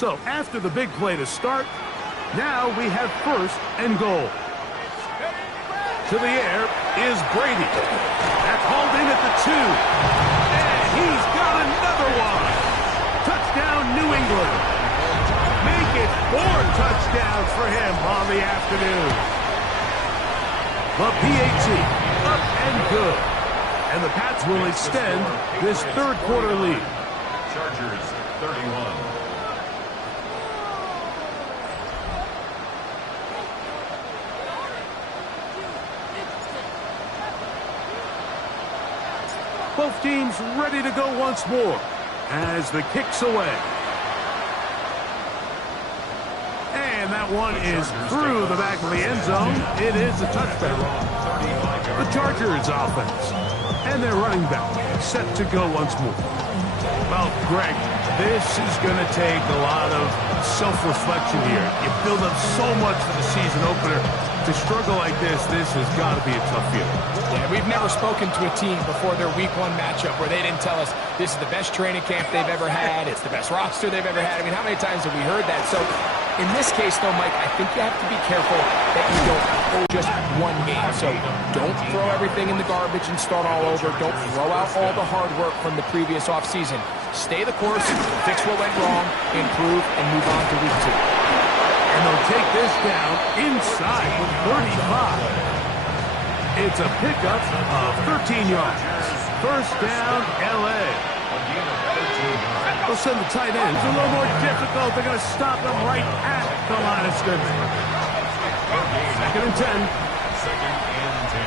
So after the big play to start, now we have first and goal. To the air is Brady. That's hauled in at the 2. And he's got another one. Touchdown, New England. Make it 4 touchdowns for him on the afternoon. The PAT, up and good. And the Pats will extend this third quarter lead. Chargers, 31. Both teams ready to go once more as the kick's away. And that one is through the back of the end zone. It is a touchdown. The Chargers offense and their running back set to go once more. Well, Greg, this is going to take a lot of self-reflection here. You build up so much for the season opener. To struggle like this has got to be a tough feeling. Yeah, we've never spoken to a team before their Week 1 matchup where they didn't tell us this is the best training camp they've ever had, it's the best roster they've ever had. I mean, how many times have we heard that? So, in this case, though, Mike, I think you have to be careful that you don't hold just one game. So, don't throw everything in the garbage and start all over. Don't throw out all the hard work from the previous offseason. Stay the course, fix what went wrong, improve, and move on to Week 2. And they'll take this down inside with 35. It's a pickup of 13 yards. First down, L.A. They'll send the tight end. It's a little more difficult. They're going to stop them right at the line of scrimmage. Second and 10. Second and 10.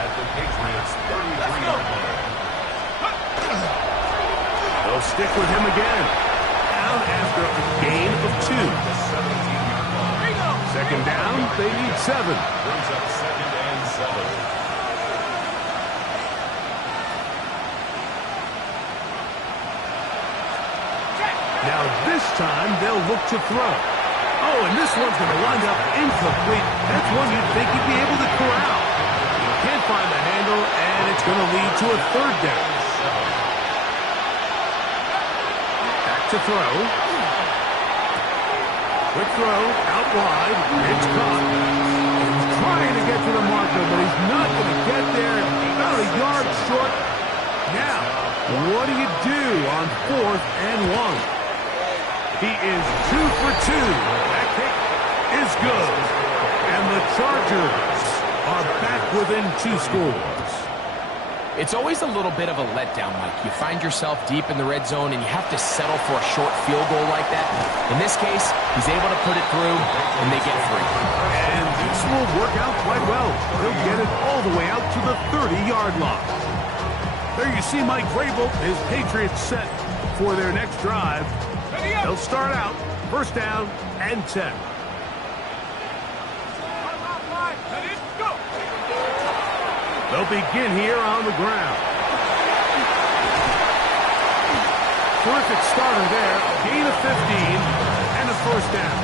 At the Patriots, 33-yard line. They'll stick with him again. Down after a gain of 2. Second down, they need 7. Brings up second and 7. Now this time they'll look to throw. Oh, and this one's going to wind up incomplete. That's one you'd think you'd be able to corral. You can't find the handle, and it's going to lead to a third down. Back to throw. Quick throw, out wide, it's caught. He's trying to get to the marker, but he's not going to get there. About a yard short. Now, what do you do on 4th and 1? He is 2 for 2. That kick is good. And the Chargers are back within 2 scores. It's always a little bit of a letdown, Mike. You find yourself deep in the red zone, and you have to settle for a short field goal like that. In this case, he's able to put it through, and they get 3. And this will work out quite well. He'll get it all the way out to the 30-yard line. There you see Mike Vrabel, his Patriots set for their next drive. They'll start out, first down and 10. They'll begin here on the ground. Terrific starter there. Gain of 15 and a first down.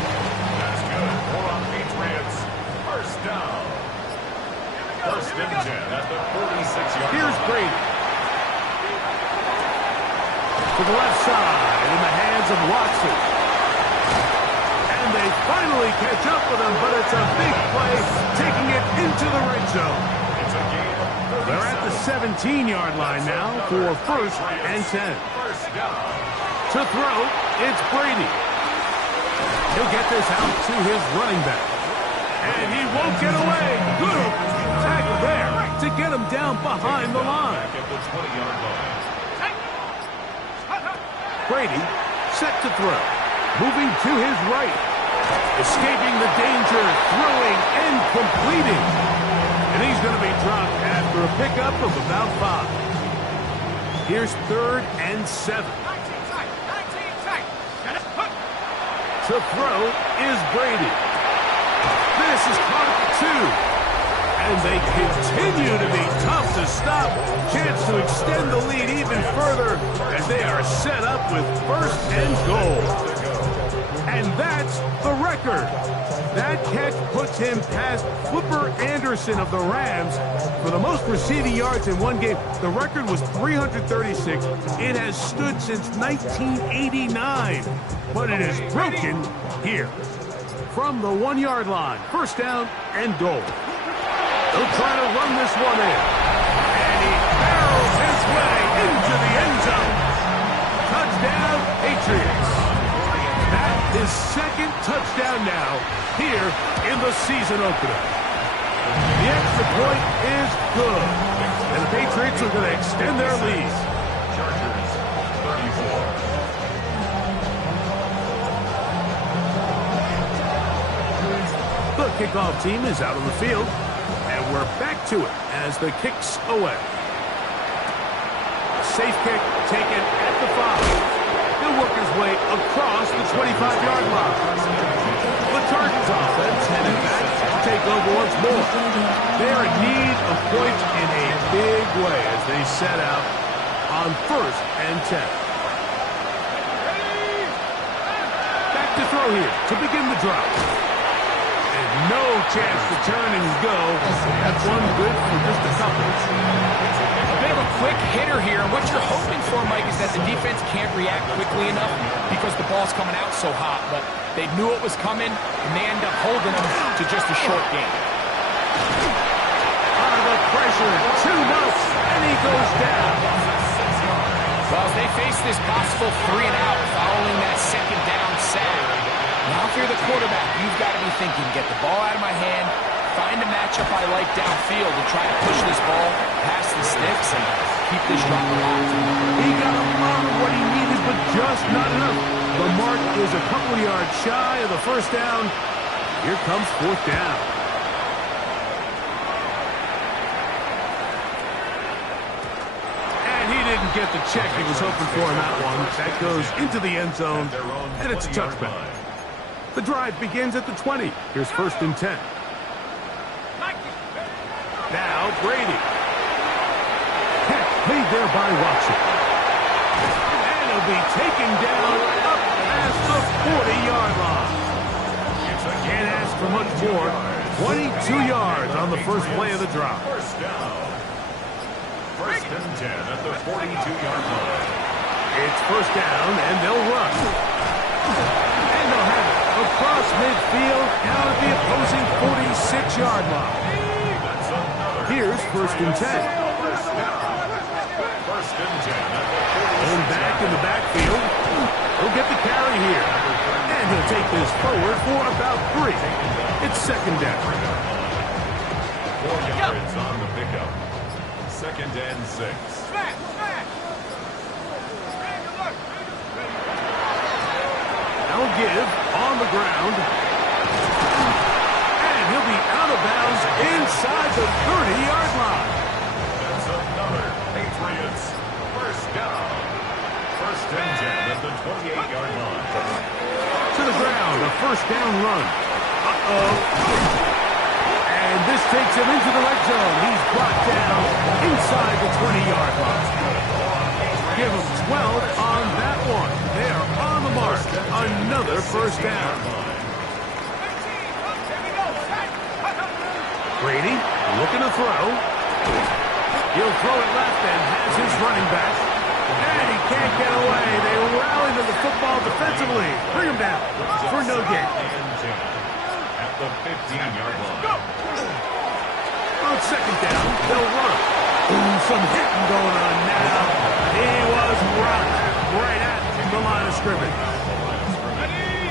That's good. More on Patriots. First down. First and 10 at the 46-yard line. Here's Brady. To the left side in the hands of Watson. And they finally catch up with him, but it's a big play taking it into the red zone. It's a game. They're at the 17-yard line now for first and 10. First down. To throw, it's Brady. He'll get this out to his running back. And he won't get away. Good tackle there to get him down behind the line. At the 20-yard line. Brady set to throw. Moving to his right. Escaping the danger, throwing and completing. And he's going to be dropped after a pickup of about 5. Here's 3rd and 7. To throw is Brady. This is caught at 2. And they continue to be tough to stop. Chance to extend the lead even further as they are set up with first and goal. And that's the record. That catch puts him past Flipper Anderson of the Rams for the most receiving yards in one game. The record was 336. It has stood since 1989. but it is broken here. From the 1-yard line, first down and goal. They'll try to run this one in. And he barrels his way into the end zone. Touchdown, Patriots. That is second touchdown now here in the season opener. The extra point is good. And the Patriots are going to extend their lead. Chargers, 34. The kickoff team is out on the field, and we're back to it as the kick's away. A safe kick taken at the 5. He'll work his way across the 25-yard line. The Chargers offense headed back to take over once more. They're in need of points in a big way as they set out on 1st and 10. Back to throw here to begin the drive. No chance to turn and go. That's one good for just a couple. A bit of a quick hitter here. What you're hoping for, Mike, is that the defense can't react quickly enough because the ball's coming out so hot. But they knew it was coming, and they end up holding them to just a short game. Under the pressure, 2 nuts, and he goes down. Well, as they face this possible 3 and out following that second down sack, now if you're the quarterback, you've got to be thinking, get the ball out of my hand, find a matchup I like downfield and try to push this ball past the sticks and keep this drive alive. He got a lot of what he needed, but just not enough. The mark is a couple of yards shy of the first down. Here comes 4th down. And he didn't get the check he was hoping for in that one. That goes into the end zone, and it's a touchback. The drive begins at the 20. Here's 1st and 10. Now Brady. Made there by Watson. And he'll be taken down up past the 40-yard line. Can't ask for much more. 22 yards on the first play of the drive. First down. 1st and 10 at the 42-yard line. It's first down, and they'll run. And they'll have it across midfield, down at the opposing 46-yard line. Here's 1st and 10. First and 10 at the 46. Going back in the backfield. He'll get the carry here. And he'll take this forward for about 3. It's 2nd down. 4 yards on the pickup. 2nd and 6. They'll give on the ground. And he'll be out of bounds inside the 30-yard line. That's another Patriots first down. 1st and 10 at the 28-yard line. To the ground, a first down run. Uh-oh. And this takes him into the red zone. He's brought down inside the 20-yard line. Give him 12 on that one. They are on the mark. Another first down. Brady looking to throw. He'll throw it left and has his running back. And he can't get away. They rally to the football defensively. Bring him down for no gain. At the 15-yard line. On 2nd down, they'll run. Ooh, some hitting going on now. He was rocked right at the line of scrimmage.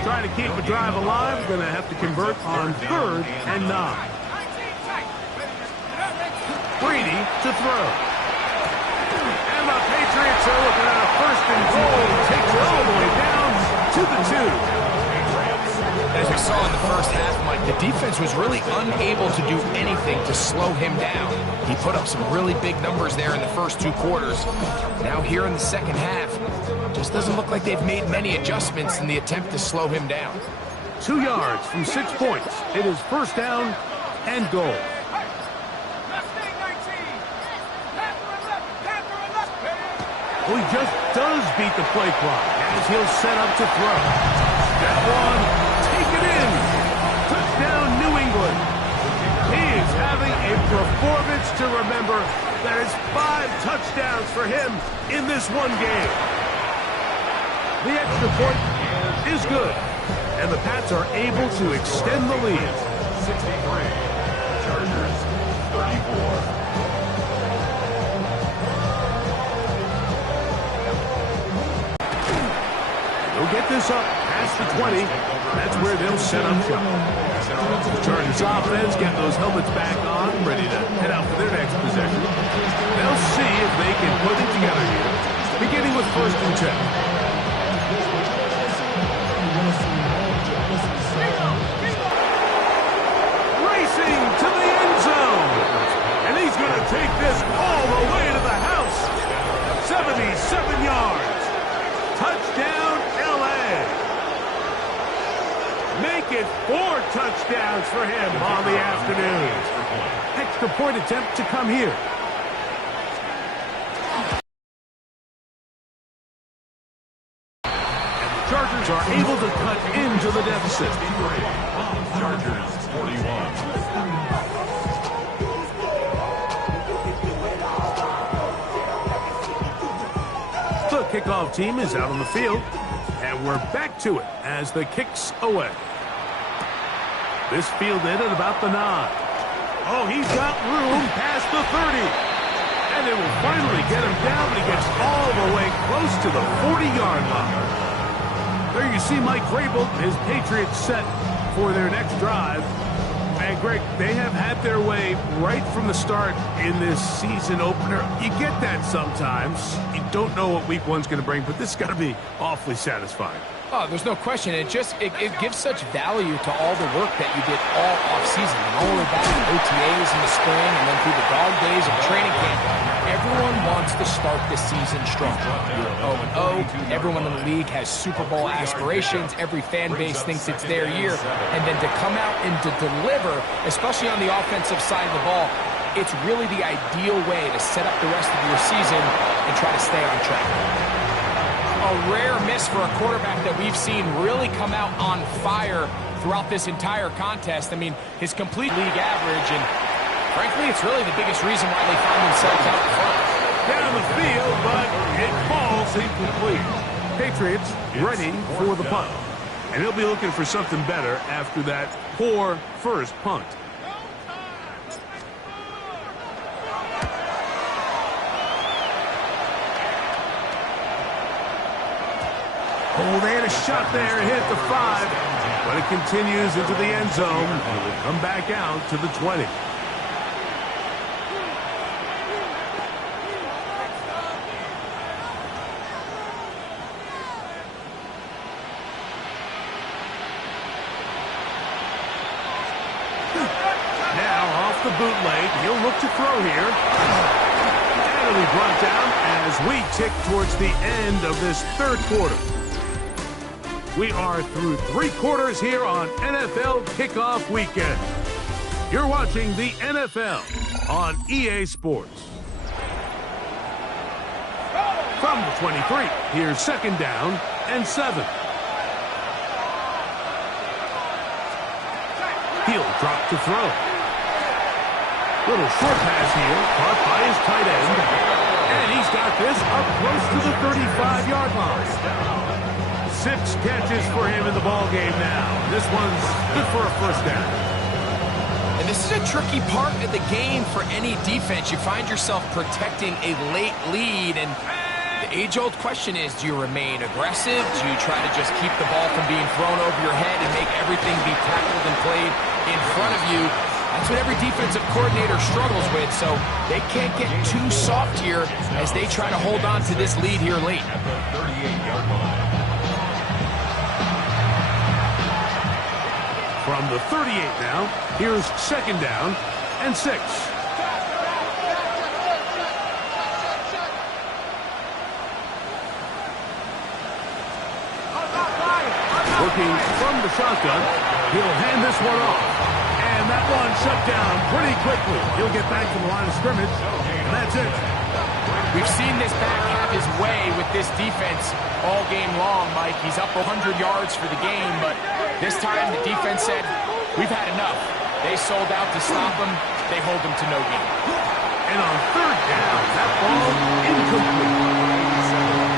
Trying to keep the drive alive. Going to have to convert on 3rd and 9. Brady to throw. And the Patriots are looking at a 1st and goal. Takes it all the way down to the 2. As we saw in the first half, Mike, the defense was really unable to do anything to slow him down. He put up some really big numbers there in the first 2 quarters. Now here in the second half, just doesn't look like they've made many adjustments in the attempt to slow him down. 2 yards from 6 points. It is first down and goal. Well, he just does beat the play clock as he'll set up to throw. Step 1. Take it in. Touchdown, New England. He is having a performance to remember. That is 5 touchdowns for him in this one game. The extra point is good. And the Pats are able to extend the lead. 63. Chargers 34. They'll get this up past the 20. That's where they'll set up shop. The Chargers offense getting those helmets back on, ready to head out for their next possession. They'll see if they can put it together here, beginning with 1st and 10. Racing to the end zone. And he's going to take this all the way to the house. 77 yards. Touchdown, L.A. Make it 4 touchdowns for him on the afternoon. Extra point attempt to come here. And the Chargers are able to cut into the deficit. Chargers 41. The kickoff team is out on the field, and we're back to it as the kick's away. This fielded at about the 9. Oh, he's got room past the 30. And they will finally get him down, but he gets all the way close to the 40-yard line. There you see Mike Vrabel, his Patriots set for their next drive. And, Greg, they have had their way right from the start in this season opener. You get that sometimes. You don't know what week 1's going to bring, but this has got to be awfully satisfying. Oh, there's no question. It gives such value to all the work that you did all offseason. And all the way back in OTAs in the spring and then through the dog days of training camp. Everyone wants to start the season strong. You're 0-0. Everyone in the league has Super Bowl aspirations. Every fan base thinks it's their year. And then to come out and to deliver, especially on the offensive side of the ball, it's really the ideal way to set up the rest of your season and try to stay on track. A rare miss for a quarterback that we've seen really come out on fire throughout this entire contest. I mean, his complete league average, and frankly, it's really the biggest reason why they found themselves out front. Down the field, but it falls incomplete. Patriots ready for the punt. And he'll be looking for something better after that poor first punt. Oh, they had a shot there, hit the 5, but it continues into the end zone. And will come back out to the 20. Now off the bootleg, he'll look to throw here. And it'll be brought down as we tick towards the end of this 3rd quarter. We are through 3 quarters here on NFL Kickoff Weekend. You're watching the NFL on EA Sports. From the 23, here's 2nd down and 7. He'll drop to throw. Little short pass here, caught by his tight end. And he's got this up close to the 35-yard line. 6 catches for him in the ball game now. This one's good for a 1st down. And this is a tricky part of the game for any defense. You find yourself protecting a late lead, and the age-old question is, do you remain aggressive? Do you try to just keep the ball from being thrown over your head and make everything be tackled and played in front of you? That's what every defensive coordinator struggles with, so they can't get too soft here as they try to hold on to this lead here late. At the 38-yard line. From the 38 now, here's 2nd down and 6. Working from the shotgun, he'll hand this one off. And that one shut down pretty quickly. He'll get back to the line of scrimmage, and that's it. We've seen this back have his way with this defense all game long, Mike. He's up 100 yards for the game, but this time the defense said, we've had enough. They sold out to stop him. They hold him to no gain. And on 3rd down, that ball incomplete.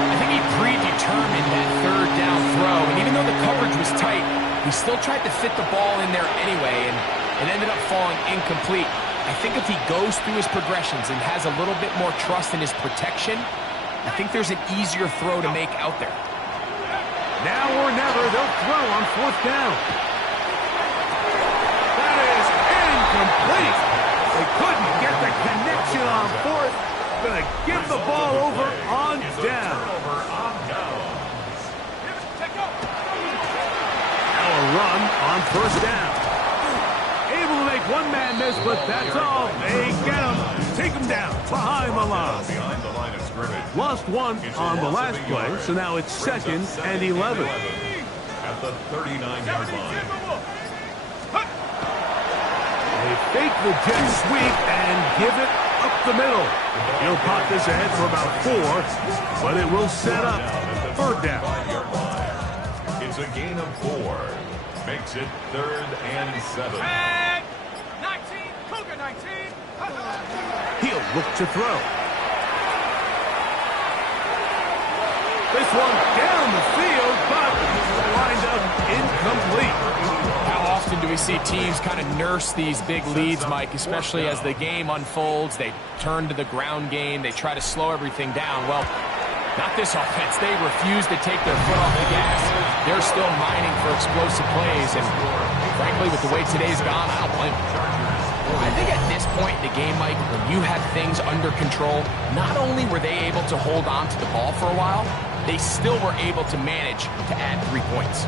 I think he predetermined that third down throw, and even though the coverage was tight, he still tried to fit the ball in there anyway, and it ended up falling incomplete. I think if he goes through his progressions and has a little bit more trust in his protection, I think there's an easier throw to make out there. Now or never, they'll throw on fourth down. That is incomplete. They couldn't get the connection on fourth. Gonna give the ball over on down. Now a run on first down. Able to make one man miss, but that's all. They get him. Take him down behind the line. Behind the line of scrimmage. Lost one on the last play, so now it's 2nd and 11. At the 39-yard line. They fake the jet sweep and give it up the middle. He'll pop this ahead for about 4, but it will set up third down. It's a gain of 4. Makes it 3rd and 7. 19, Cougar 19. He'll look to throw. This one down the field, but lined up incomplete. How often do we see teams kind of nurse these big leads, Mike, especially as the game unfolds? They turn to the ground game. They try to slow everything down. Well, not this offense. They refuse to take their foot off the gas. They're still mining for explosive plays, and frankly, with the way today's gone, I don't blame them. I think at this point in the game, Mike, when you have things under control, not only were they able to hold on to the ball for a while, they still were able to manage to add 3 points.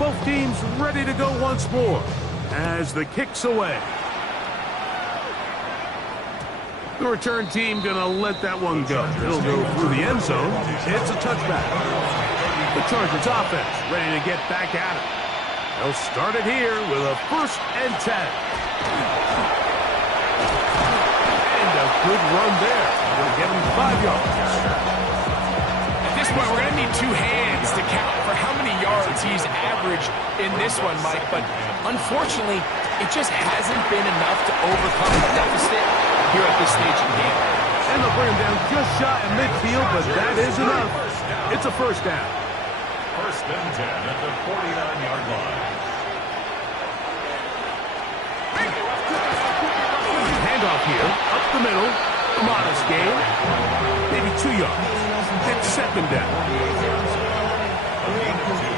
Both teams ready to go once more as the kick's away. The return team gonna let that one go. It'll go through the end zone. It's a touchback. The Chargers offense ready to get back at it. They'll start it here with a 1st and 10. And a good run there. They'll get him 5 yards. At this point, we're going to need 2 hands to count for how many yards he's averaged in this one, Mike. But unfortunately, it just hasn't been enough to overcome the deficit here at this stage of the game. And they'll bring him down just shy of midfield, but that is enough. It's a 1st down. 1st and 10 at the 49-yard line. Handoff here, up the middle, a modest gain, maybe 2 yards. It's 2nd down. A gain of 2.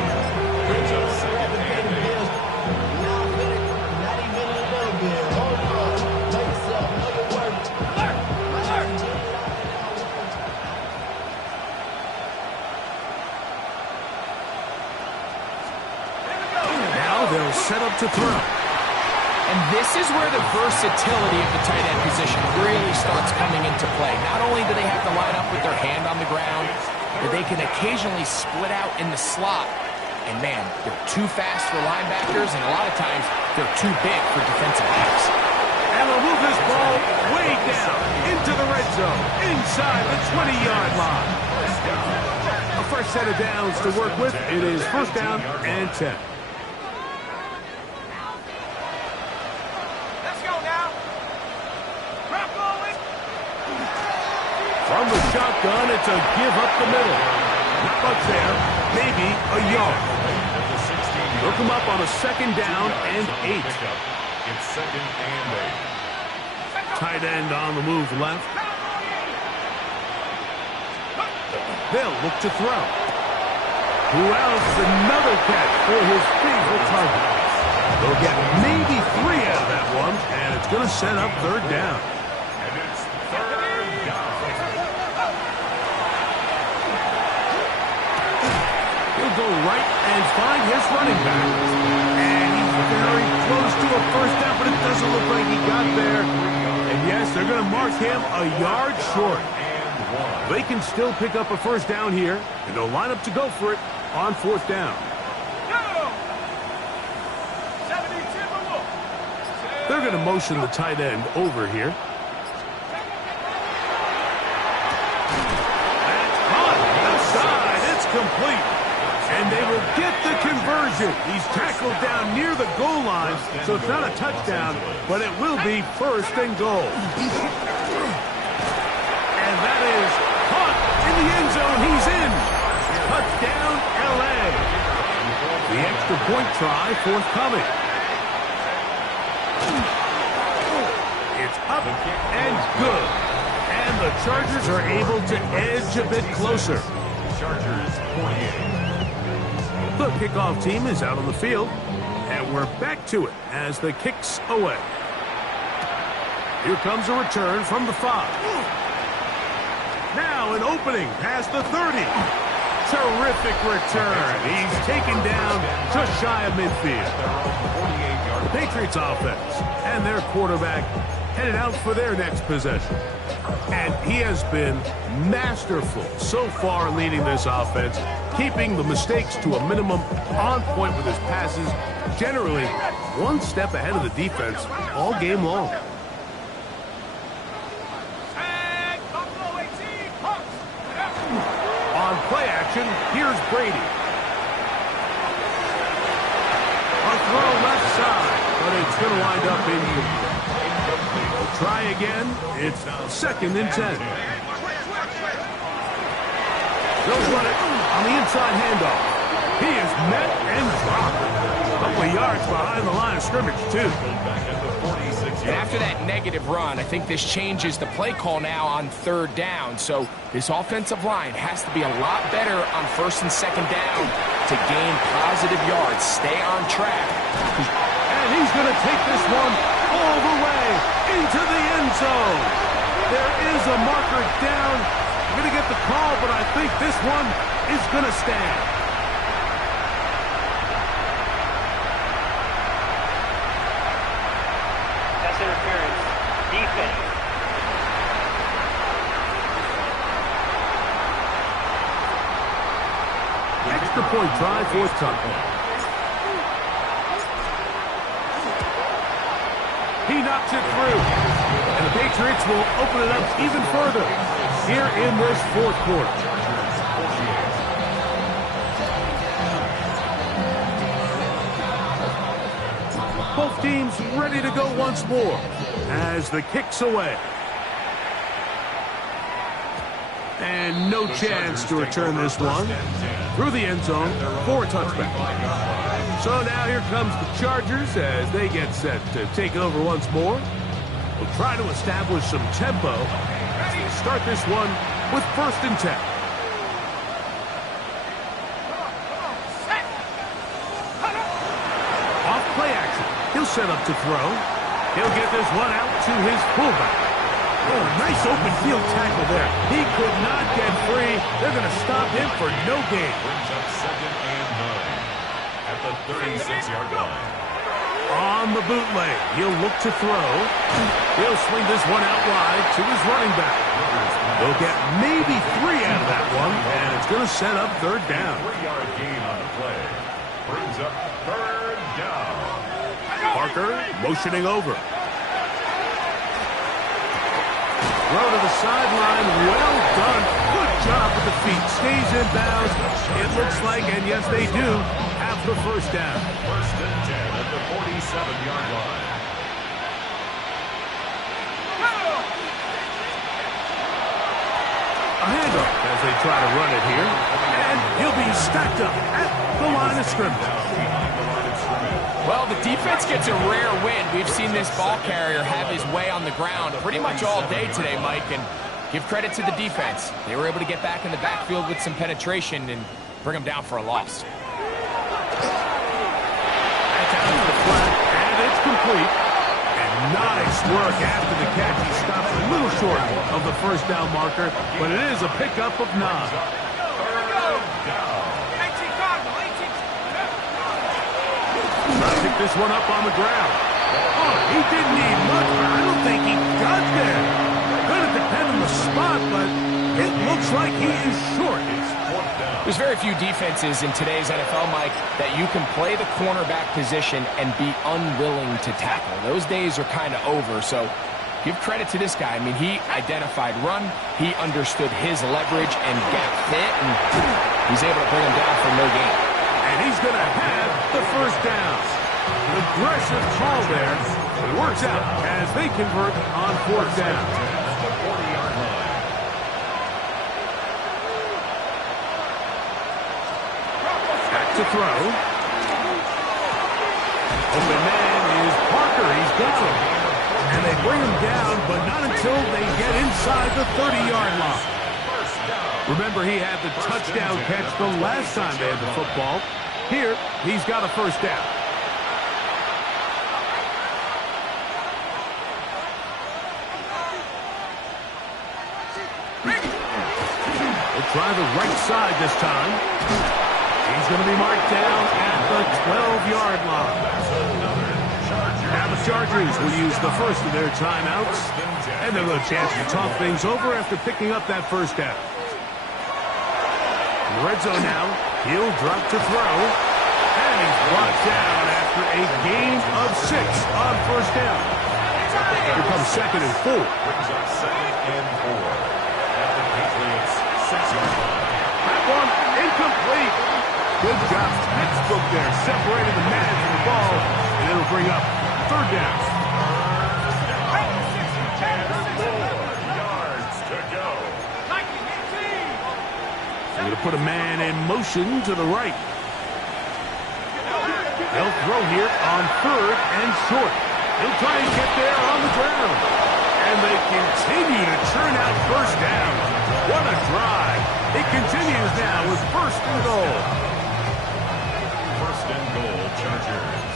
Brings up 2nd and 8. Now they'll set up to throw. And this is where the versatility of the tight end position really starts coming into play. Not only do they have to line up with their hand on the ground, but they can occasionally split out in the slot. And man, they're too fast for linebackers, and a lot of times they're too big for defensive backs. And they'll move this ball way down into the red zone, inside the 20-yard line. A fresh set of downs to work with. It is 1st down and 10. From the shotgun, it's a give up the middle. Not much there, maybe a yard. They'll come up on a 2nd down and 8. It's 2nd and 8. Tight end on the move left. They'll look to throw. Who else? Another catch for his favorite target. They'll get maybe 3 out of that one, and it's going to set up 3rd down. And it's 3rd down. He'll go right and find his running back. And he's very close to a 1st down, but it doesn't look like he got there. And yes, they're going to mark him a yard short. They can still pick up a 1st down here, and they'll line up to go for it on 4th down. They're going to motion the tight end over here. That's caught outside. It's complete. And they will get the conversion. He's tackled down near the goal line, so it's not a touchdown, but it will be 1st and goal. And that is caught in the end zone. He's in. Touchdown, L.A. The extra point try forthcoming. It's up and good. And the Chargers are able to edge a bit closer. Chargers 48. The kickoff team is out on the field. And we're back to it as the kick's away. Here comes a return from the 5. Now an opening past the 30. Terrific return. He's taken down just shy of midfield. The Patriots offense and their quarterback headed out for their next possession. And he has been masterful so far leading this offense, keeping the mistakes to a minimum, on point with his passes, generally one step ahead of the defense all game long. On play action, here's Brady. A throw left side, but it's going to wind up incomplete. We'll try again. It's 2nd and 10. They'll run it on the inside handoff. He is met and dropped. A couple of yards behind the line of scrimmage, too. And after that negative run, I think this changes the play call now on 3rd down. So this offensive line has to be a lot better on 1st and 2nd down to gain positive yards. Stay on track. And he's going to take this one all the way into the end zone. There is a marker down. I'm going to get the call, but I think this one is going to stand. Pass interference. Defense. Extra point try forthcoming. He knocks it through. And the Patriots will open it up even further here in this 4th quarter. Both teams ready to go once more as the kick's away. And no chance to return this one through the end zone for a touchback. So now here comes the Chargers as they get set to take over once more. We'll try to establish some tempo. Start this one with 1st and 10. Off play action. He'll set up to throw. He'll get this one out to his fullback. Oh, nice open field tackle there. He could not get free. They're going to stop him for no gain. Brings up 2nd and 9 at the 36-yard line. On the bootleg, he'll look to throw. He'll swing this one out wide to his running back. They'll get maybe 3 out of that one, and it's going to set up 3rd down. 3-yard gain on the play. Brings up 3rd down. Parker motioning over. Throw to the sideline. Well done. Good job with the feet. Stays in bounds. It looks like, and yes, they do, have the 1st down. 1st and 10 at the 47-yard line. A handoff as they try to run it here. And he'll be stacked up at the line of scrimmage. Well, the defense gets a rare win. We've seen this ball carrier have his way on the ground pretty much all day today, Mike, and give credit to the defense. They were able to get back in the backfield with some penetration and bring them down for a loss. That's out to the flat, and it's complete. And nice work after the catch. He stops a little short of the 1st down marker, but it is a pickup of 9. Trying to pick this one up on the ground. Oh, he didn't need much, but I don't think he got there. Going to depend on the spot, but it looks like he is short. There's very few defenses in today's NFL, Mike, that you can play the cornerback position and be unwilling to tackle. Those days are kind of over, so give credit to this guy. I mean, he identified run, he understood his leverage and gap fit, and he's able to bring him down for no gain. And he's going to have the 1st down. Aggressive call there. It works out as they convert on 4th down. throw. Open man is Parker. He's got him. And they bring him down, but not until they get inside the 30-yard line. Remember, he had the touchdown catch the last time they had the football. Here, he's got a first down. They'll try the right side this time. He's going to be marked down at the 12-yard line. Now the Chargers will use the first of their timeouts, and they'll have a chance to talk things over after picking up that first down. Red zone now. He'll drop to throw, and he's brought down after a gain of 6 on first down. Here comes 2nd and 4. Brings up 2nd and 4 at the Patriots 6-yard line. That one incomplete. Good job, textbook there, separating the man from the ball, and it'll bring up 3rd down. 4 yards to go. They're going to put a man in motion to the right. They'll throw here on 3rd and short. He'll try and get there on the ground. And they continue to churn out first down. What a drive. It continues now with 1st and goal. 1st and goal, Chargers.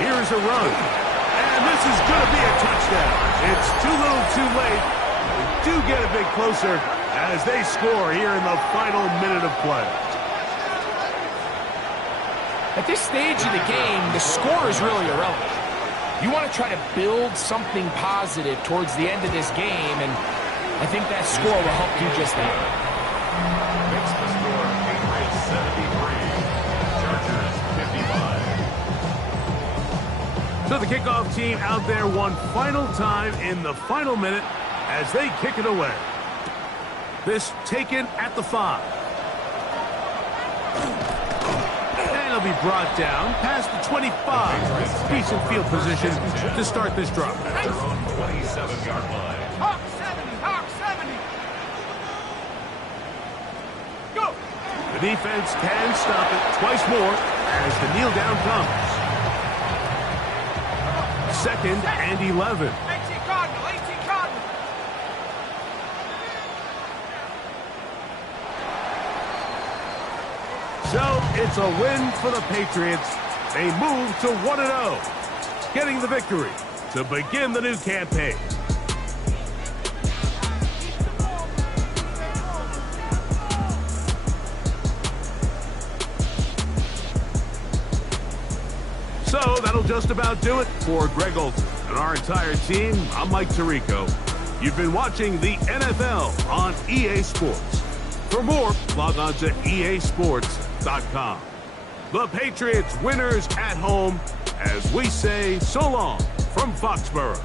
Here's a run. And this is going to be a touchdown. It's too little too late. They do get a bit closer as they score here in the final minute of play. At this stage of the game, the score is really irrelevant. You want to try to build something positive towards the end of this game, and I think that score will help you just that. Makes the score Patriots 73, Chargers 55. So the kickoff team out there one final time in the final minute as they kick it away. This taken at the 5. And it'll be brought down past the 25. Decent field position to start this drive. At their own 27-yard line. Hawk 70, Hawk 70. Go. The defense can stop it twice more as the kneel down comes. 2nd and 11. 18 Cardinal, 18 Cardinal. So it's a win for the Patriots. They move to 1-0, getting the victory to begin the new campaign. So that'll just about do it for Greg Olson and our entire team. I'm Mike Tirico. You've been watching the NFL on EA Sports. For more, log on to easports.com. The Patriots winners at home as we say so long from Foxborough.